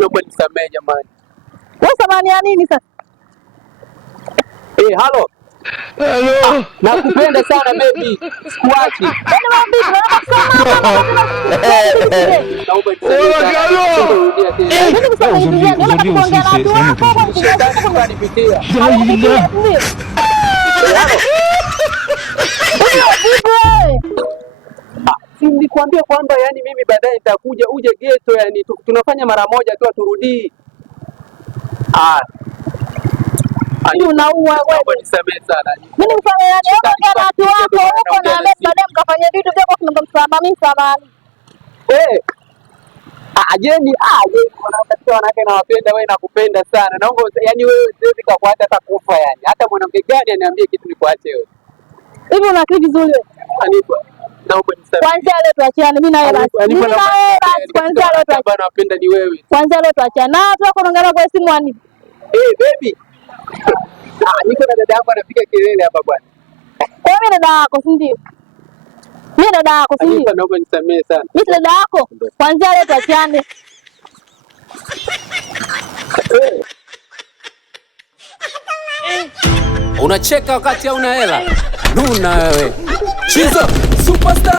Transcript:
naomba nisamehe jamani. Wewe samani ya nini sasa? Halo. Hello. Nakupenda sana baby. Sikuachi. Yaani wewe vipi? Naomba kusema. Naomba nisamehe. Mimi kusema hivi yani, naomba kuongea na watu wako Shetani kunipitia. Nilikwambia kwamba yani mimi baadaye nitakuja uje ghetto, yani tunafanya mara moja tu turudii. Unaua wewe. Nisamehe sana. Mimi mfanye yani ongea na watu wako huko na leo baadaye mkafanya vitu vyako tunaomba msamaha. Mimi samahani. Jeni wanawake nawapenda, wewe nakupenda sana. Naomba yani wewe siwezi kukuacha hata kufa yani. Hata mwanamke gani aniambie kitu nikuache wewe. Hivi una akili vizuri wewe? Anipa. Naomba nisamehe. Kwanza leo tuachiane mimi na wewe basi. Mimi na wewe basi kwanza leo tuachiane. Bana napenda ni wewe. Kwanza leo tuachiane. Na watu wako naongea kwa simu ani. Baby. Niko na dada yangu anapiga kelele hapa bwana. Kwa mimi dada yako si ndio? Mimi dada yako si ndio? Naomba nisamehe sana. Mimi dada yako. Kwanza leo tuachiane. Unacheka wakati hauna hela. Nuna wewe. Chizo, superstar.